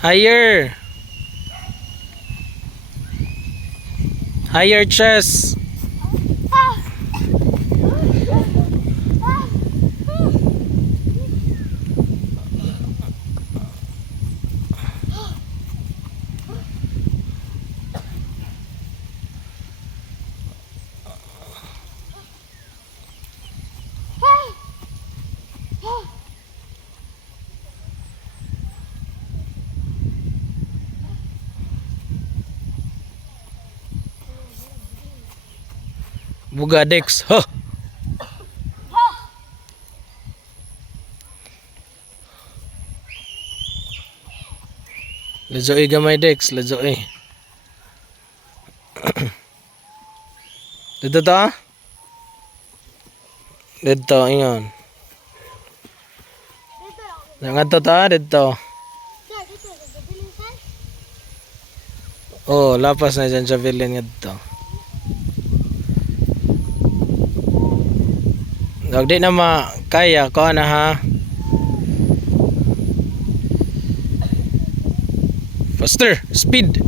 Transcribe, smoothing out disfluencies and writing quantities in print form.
Higher. Higher chest. Buga Dex. Huh. Lazoy gamay Dex, lazoy. Dito ta? Dito ingon. Ngadto ta dito. Oh, lapas na dyan sa villan ngadto. Huwag di na makaya ko na ha. Faster, speed.